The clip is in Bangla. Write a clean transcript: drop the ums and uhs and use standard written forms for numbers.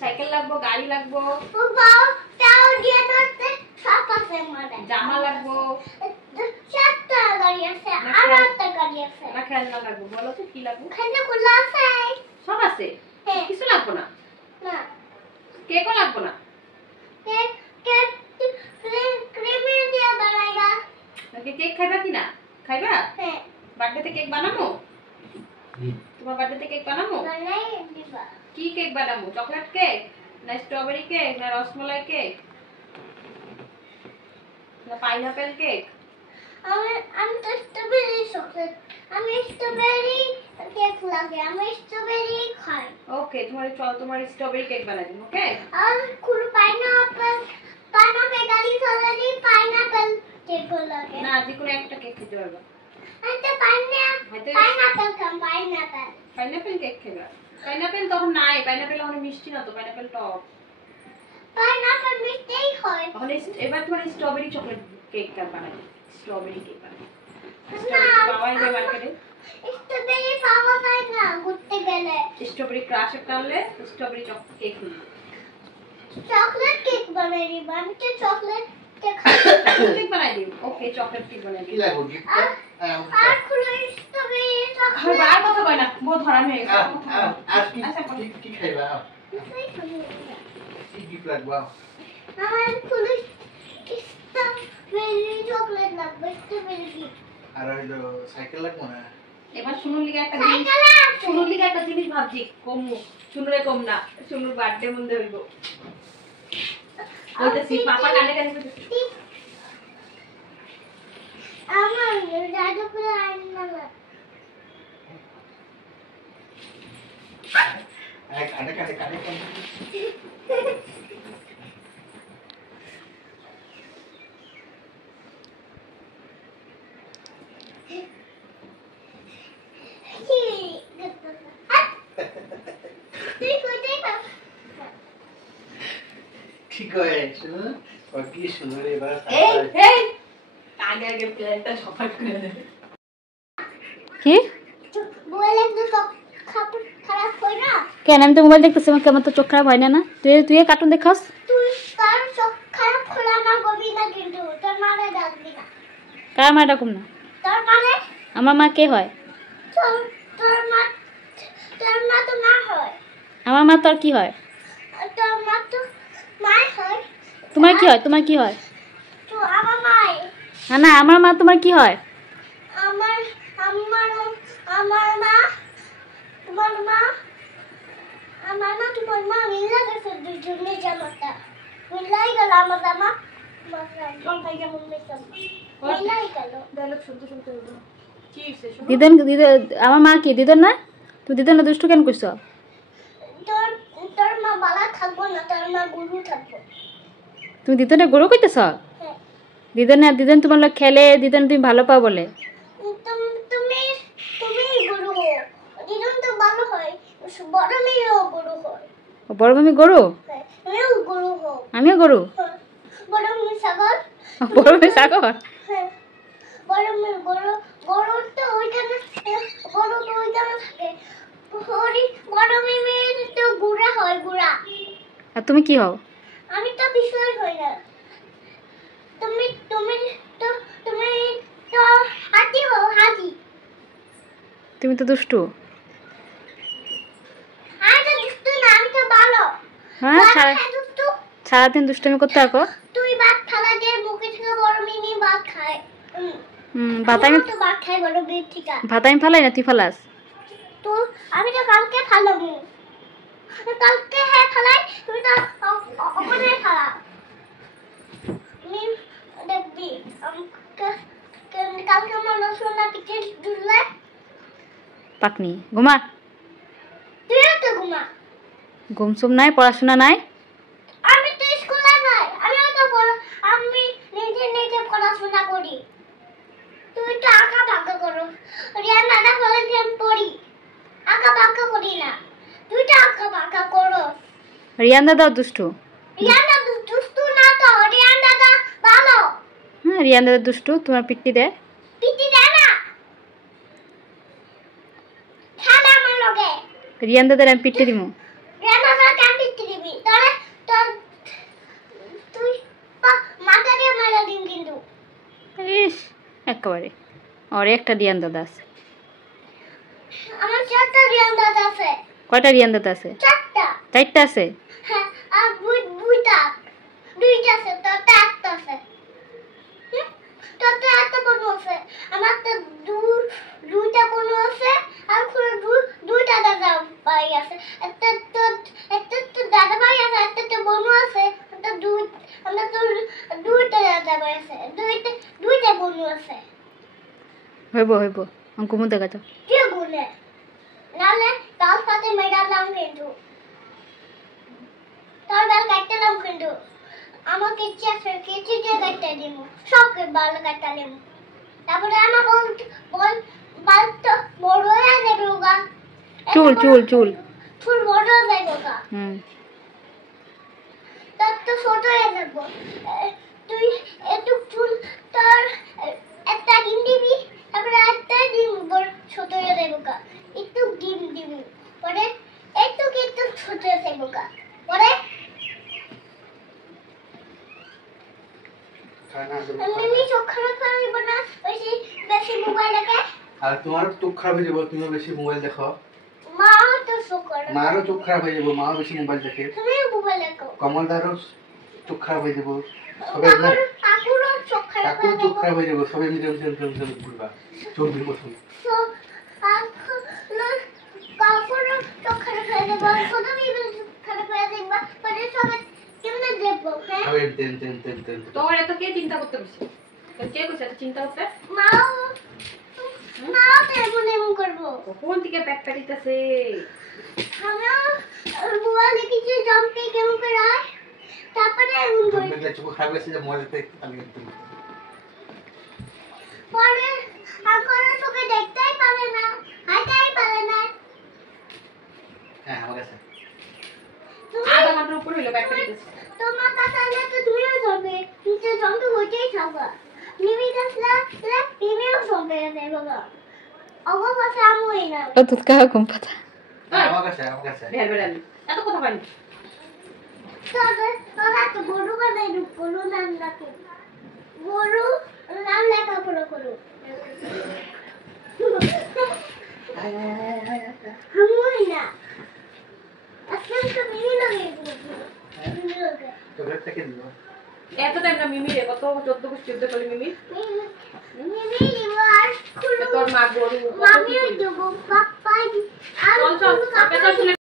সাইকেল লাগবো, গাড়ি লাগবো, জামা লাগবো, খেলনা লাগবো। বলো তো কি লাগবো? সব আছে, কিছু লাগবো না। কেকও লাগবো না। কেক খাইবা কিনা? খাইবা? বার্থডেতে কেক বানাবো? তোমার বার্থডেতে কেক বানাবো? কি কেক বানাবো? চকলেট কেক না স্ট্রবেরি কেক না রসমালাই কেক না পাইনাপেল কেক? আমি তো স্ট্রবেরি চকলেট, আমি স্ট্রবেরি কেক লাগে, আমি স্ট্রবেরি খাই। ওকে, তোমার স্ট্রবেরি কেক বানাই দিন। ওকে, আর কুল পাইনাপেল গাড়ি চলে পাইনাপেল কেক লাগে না, যে কোনো একটা কেক খেতে পারবা। আচ্ছা পাইনাপেল পাইনাপেল কেক খেবা? পাইনাপেল তখন নাই, পাইনাপেল এখন মিষ্টি না তো, পাইনাপেল টক। পাইনাপেল মিষ্টি হয়। এবার তোমার স্ট্রবেরি চকলেট কেক বানাই দিন। স্ট্রবেরি কেক বানাই স্ট্রবেরি পাওয়াই যায় মার্কেটে। স্ট্রবেরি পাওয়া যায় না ঘুরতে গেলে। স্ট্রবেরি ক্রাশ একটা আনলে স্ট্রবেরি কেক হলো। চকলেট কেক বানাই দিই, আমি তো চকলেট কেক বানাই দিই। ওকে, চকলেট কেক বানাই দিই। কি লাগবে গিফট? আর কুল স্ট্রবেরি আর বার কথা কই না, বহুত ধরান হয়ে গেছে। আর কি খাইবা? কি গিফট লাগবে? আমার কুল স্ট্রবেরি চকলেট লাগবে, স্ট্রবেরি কেক। আর হলো সাইকেল লাগবে না? এবার শুনুর লিগে একটা জিনিস ভাবছি, শুনুরে কম না, শুনুর বার্থডে মধ্যে হইব। বলতেছি পাপা কানে কানে আমার দাদু করে আননা না। কানে ঠিক হয়ে শুনো, আর কি সুন্দর এবার। আগে প্ল্যানটা সফট করে দে। কি বলে তো খারাপ হয় না? কেন? আমি তো মোবাইল দেখতেছি, আমার তো চোখ খারাপ হয় না। না তুই কার্টুন দেখাস? তুই তার চোখ খারাপ হলে আমার গবি না, কিন্তু তোর মানে ডাকবি না। কার মা ডাকুম না? তোর মানে আমার মা কে হয়? তোর মা তো মা হয়। আমার মা তোর কি হয়? তোর মা তো মাই হয়। তোমার কি হয়? তোমার কি হয়? তো আমার মাই। না, আমার মা তোমার কি হয়? আমার মা তোমার মা মিলা গেছে, দুজনে জামাটা মিলাই গেল। আমার জামা ভাই যেমন মিলাই গেল। ডায়লগ শুনতে হলো। কি হইছে? দিদন আমার মা কি দিদন না? তুমি দিদন না দুষ্টু কেন করছো? তোর মা বালা থাকবো না, তোর মা গুরু থাকবো। তুমি দিদনে গরু কইতেছ? হ্যাঁ। দিদন তোমার লোক খেলে, দিদন তুমি ভালো পাও বলে। তুমি গুরু হো, দিদন তো ভালো হয়, বড় মেয়েও গুরু হয়। বড় মামি গরু? হ্যাঁ, আমিও গুরু হো। আমিও গরু? হ্যাঁ। বড় মেয়ে সাগর। বড় মেয়ে সাগর? হ্যাঁ, বড় মেয়ে গরু তো ওইখানে থাকে। বড় মেয়ে তো গুড়া হয়, গুড়া। আর তুমি কি হও? আমি তো বিষয় হই না। তুমি তো হাতি হও, হাতি। তুমি তো দুষ্টু। আমি তো দুষ্টু না, আমি তো ভালো। হ্যাঁ, দুষ্টু। সারাদিন দুষ্টুমি করতে থাকো। তুই ভাত খালা দিয়ে মুখে থেকে বড় মেয়ে ভাত খায়। ভাত তো ভাত খাই বড় মেয়ে থেকে। ভাত আমি ফালাই না, তুই ফালাস। তো আমি তো কালকে ফালাবো। কালকে হ্যাঁ ফালাই, তুমি তো ওখানে ফালা। দেখবি কালকে আমার রসগোল্লা টিকিট দিলে পাকনি ঘুমা। তুইও তো ঘুমা। ঘুমসুম নাই, পড়াশোনা নাই। আমি তো স্কুলে যাই, আমি নিজে পড়াশোনা করি। তুই তো আঁকা বাঁকা করো। রিয়া দাদা বলে যে আমি পড়ি, আঁকা বাঁকা করি না। তুই তো আঁকা বাঁকা করো। রিয়ান দাদা দুষ্টু। রিয়ান দাদা দুষ্টু না তো, রিয়ান দাদা ভালো। হ্যাঁ, রিয়ান দাদা দুষ্টু, তোমার পিটি দেয়। পিটি দেয় না, খেলে আমার লগে। রিয়ান দাদার আমি পিটি দিমু। রিয়ান দাদা কান্দি পিটি দিবি তাহলে তুই মাথা দিয়ে মারা দিন কিন্তু ইস একেবারে ওর একটা রিয়ান দাদা আছে। আমার 4টা রিয়ান দাদা আছে। কয়টা রিয়ান দাদা আছে? 4টা। 4টা আছে? হ্যাঁ, আর দুইটা আছে, তোরটা একটা আছে। তোরটা একটা বোন আছে, আমার তো দুইটা বোন আছে, আর দুইটা দাদা ভাই আছে। একটা তো দাদা ভাই আছে, একটা তো বোন আছে, আমরা তো দুইটা দাদা ভাই আছে, দুইটা বোন আছে। হইব অঙ্ক মধ্যে গেছ কি বলে নালে তার সাথে মেডালাম কিন্তু তার বাল কাটলাম কিন্তু আমাকে কেচি দিয়ে কাটতে দিব সবকে বাল কাটতে দিব তারপরে আমার বল বাল তো বড় হয়ে যাবে ওগা চুল বড় হয়ে যাবে ওগা তার তো ছোট হয়ে যাবে তুই একটু চুল তার একটা ডিম দিবি তারপরে একটা ডিম বড় ছোট হয়ে যাবে ওগা একটু ডিম দিবি পরে একটু ছোট হয়ে যাবে ওগা পরে আমি চোখ খারাপ করব না বেশি মোবাইল দেখে আর তোমার চোখ খারাপ হয়ে যাবে তুমি বেশি মোবাইল দেখো মা তো চোখ খারাপ মারও চোখ খারাপ হয়ে যাবে মাও বেশি মোবাইল দেখে তুমি মোবাইল দেখো কমলদারও চোখ খারাপ হয়ে যাবে সবাই কাকুরও চোখ খারাপ হয়ে যাবে সবাই মিলে ঘুরবা চোখ দিয়ে প্রথম কাকুরও চোখ খারাপ হয়ে যাবে প্রথম খারাপ হয়ে যাবে পরে সবাই কেমনে দেখবো হ্যাঁ সবাই তেন তোর এত কে চিন্তা করতে বসে কে কইছে এত চিন্তা করতে মাও এমন করবো কোন থেকে পেট পেটিতেছে আমরা বুয়া লিখেছি জম্পে কেমন করে হয় তারপরে এমন করি চোখ খারাপ হয়েছে যে মজা পেয়ে আমি একদম পরে আঁকড়ে তোকে দেখতেই পারে না হাঁটাই পারে না হ্যাঁ আমার কাছে আধা ঘন্টার উপর হইলো পেট পেটিতেছে তোমার কাছে আনলে তো তুমিও জম্পে নিচে জম্পে হইতেই থাকবা নিবি গাছলা তুমিও জম্পে যাবে বাবা অবকাশে আমই না ও তো কাহ কম পাতা আমার কাছে ভেলভেলালি এত কথা পাইনি তোরা তো গরু বানাই গরু নাম রাখো গরু নাম লেখা করো আমই না আজকাল তো মিমি লাগে তো ব্রেকটা কে দিল এত টাইম না মিমি রে কত 14 বছর 14 কলি মিমি মিমি লিভার তোর মা গরু মামিও দেবো পাপ্পা আর চল চল